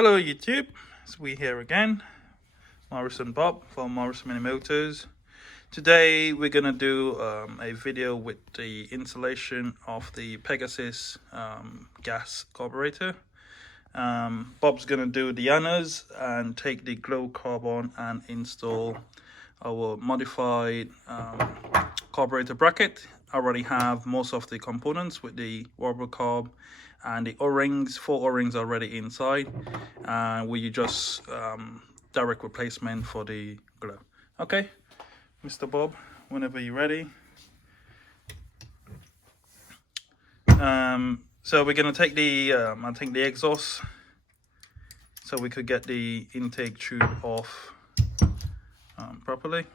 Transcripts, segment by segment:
Hello YouTube, it's we here again, Morrison Bob from Morrison Mini Motors. Today we're gonna do a video with the installation of the Pegasus gas carburetor. Bob's gonna do the honors and take the glow carbon and install our modified carburetor bracket. I already have most of the components with the rubber carb and the O-rings, 4 O-rings already inside, and we just direct replacement for the glow. Okay, Mr. Bob, whenever you're ready. So we're gonna take the I think the exhaust, so we could get the intake tube off properly.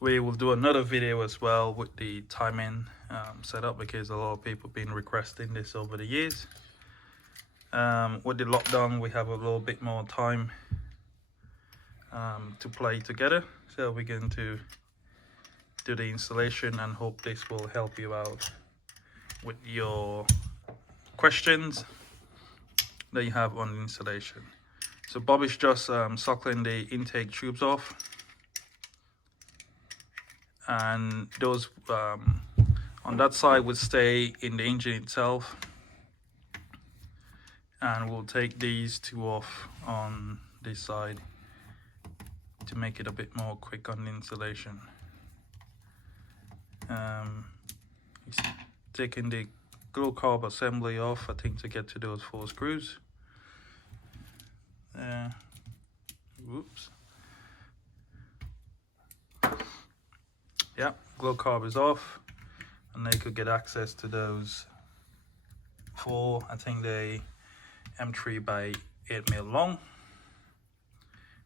We will do another video as well with the timing setup, because a lot of people have been requesting this over the years. With the lockdown, we have a little bit more time to play together, so we're going to do the installation and hope this will help you out with your questions that you have on the installation. So Bob is just suckling the intake tubes off, and those on that side would stay in the engine itself, and we'll take these two off on this side to make it a bit more quick on the installation. Taking the glow carb assembly off, I think, to get to those 4 screws. Whoops. Yeah, glow carb is off, and they could get access to those 4, I think they M3 by 8mm long.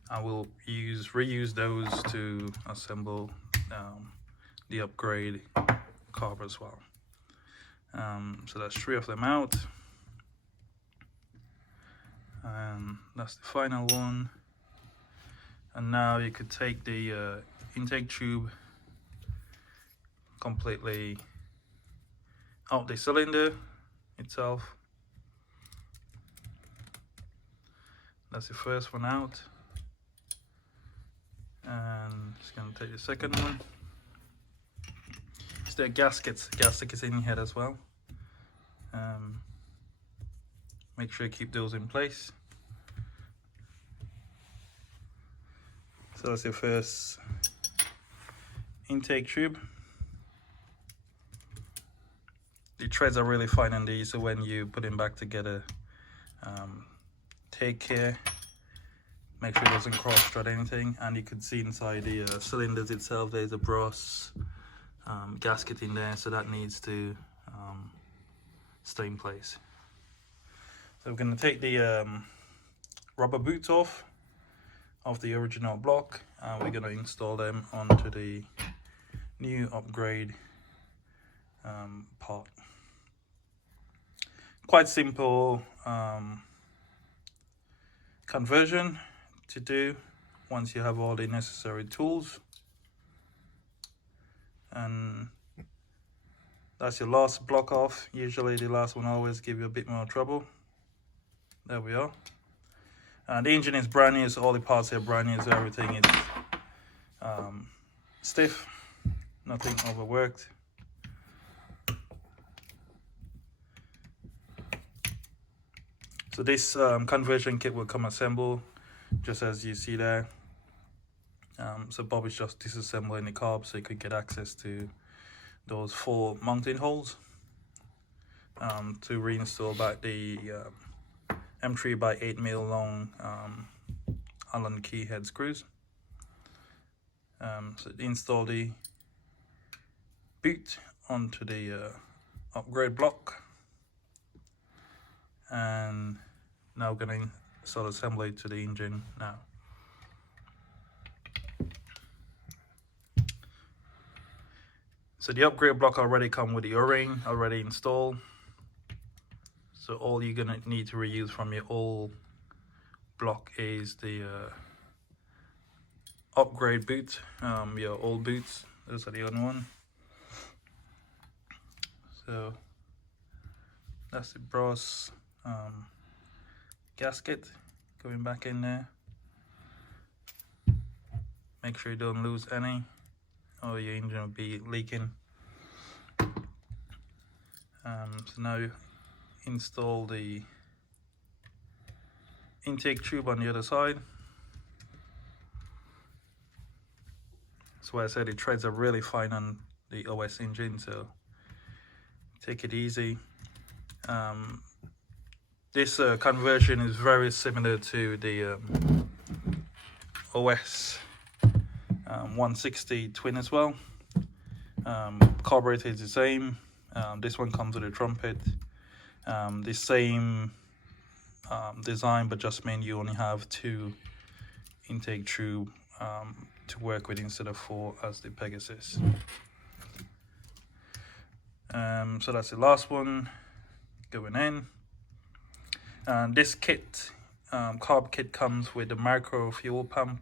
I will reuse those to assemble the upgrade carb as well. So that's 3 of them out, and that's the final one. And now you could take the intake tube completely out the cylinder itself. That's the first one out, and just gonna take the second one. So there are gaskets in here as well. Make sure you keep those in place. So that's your first intake tube. The threads are really fine on these, so when you put them back together, take care, make sure it doesn't cross thread anything. And you can see inside the cylinders itself, there's a brass gasket in there, so that needs to stay in place. So we're going to take the rubber boots off of the original block, and we're going to install them onto the new upgrade part. Quite simple conversion to do once you have all the necessary tools. And that's your last block off. Usually the last one always give you a bit more trouble. There we are. The engine is brand new, so all the parts are brand new, so everything is stiff, nothing overworked. So this conversion kit will come assembled just as you see there. So Bob is just disassembling the carb so you could get access to those 4 mounting holes to reinstall back the M3 by 8mm long Allen key head screws. So install the boot onto the upgrade block, and now we're going to install assembly to the engine now. So the upgrade block already come with the O-ring already installed. So all you're gonna need to reuse from your old block is the upgrade boot, your old boots. Those are the only one. So That's the brass gasket going back in there. Make sure you don't lose any, or your engine will be leaking. So now you install the intake tube on the other side. That's why I said the treads are really fine on the OS engine, so take it easy. This conversion is very similar to the OS 160 twin as well. Carburetor is the same. This one comes with a trumpet. The same design, but just mean you only have 2 intake tube to work with instead of 4 as the Pegasus. So that's the last one going in. And this kit, carb kit, comes with the micro fuel pump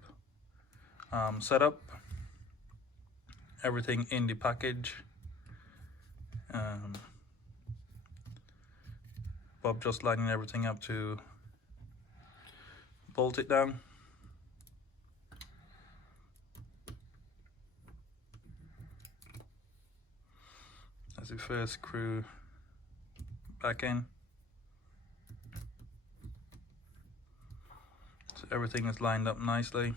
setup. Everything in the package. Bob just lining everything up to bolt it down. That's the first screw back in. So everything is lined up nicely.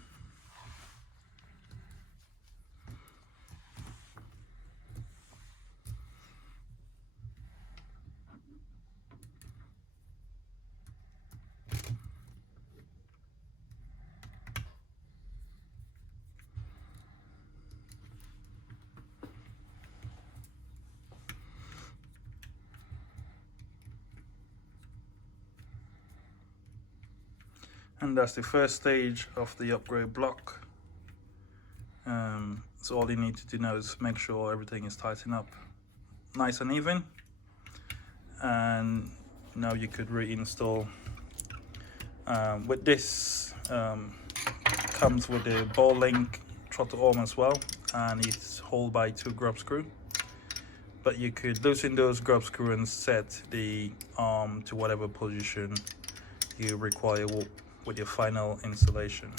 And that's the first stage of the upgrade block. So all you need to do now is make sure everything is tightened up nice and even. And now you could reinstall. With this, comes with the ball link throttle arm as well, and it's held by 2 grub screw. But you could loosen those grub screw and set the arm to whatever position you require with your final installation.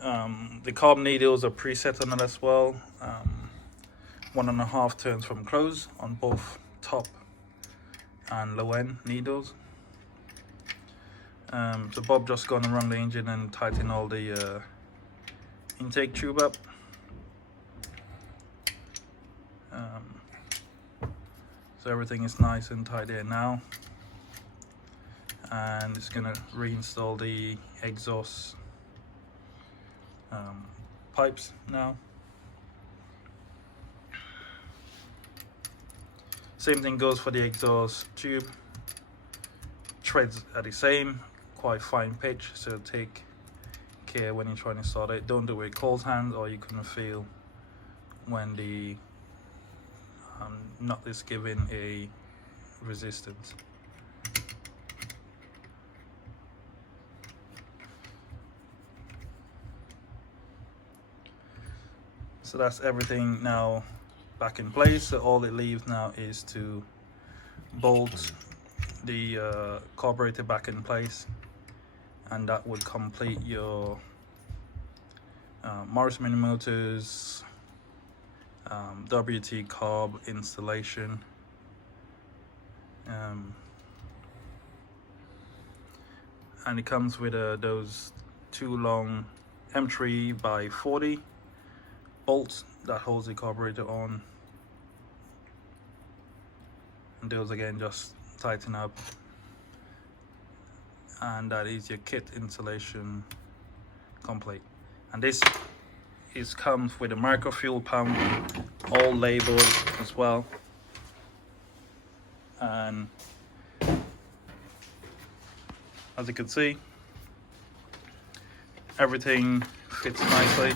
The carb needles are preset on it as well. 1.5 turns from close on both top and low end needles. So Bob just gonna run the engine and tighten all the intake tube up. So everything is nice and tight there now. And it's gonna reinstall the exhaust pipes now. Same thing goes for the exhaust tube. Treads are the same, quite fine pitch, so take care when you're trying to start it. Don't do it with cold hands, or you can feel when the nut is giving a resistance. So that's everything now back in place. So all it leaves now is to bolt the carburetor back in place, and that would complete your Morrison Mini Motors WT carb installation. And it comes with those 2 long M3x40 bolts that holds the carburetor on, and those again just tighten up, and that is your kit installation complete. And this comes with a micro fuel pump, all labeled as well, and as you can see, everything fits nicely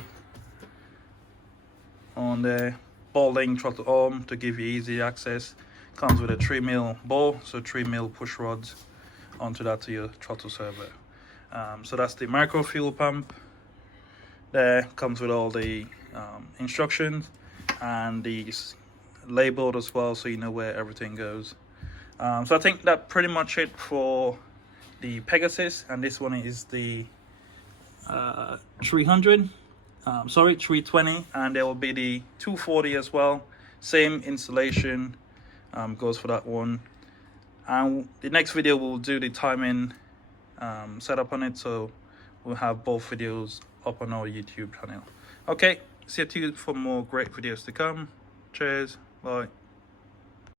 on the ball link throttle arm to give you easy access. Comes with a 3mm ball, so 3mm push rods onto that to your throttle servo. So that's the micro fuel pump. There comes with all the instructions and the labeled as well, so you know where everything goes. So I think that pretty much it for the Pegasus, and this one is the 320, and there will be the 240 as well. Same installation goes for that one. And the next video we'll do the timing setup on it, so we'll have both videos up on our YouTube channel. Okay, see you for more great videos to come. Cheers, bye.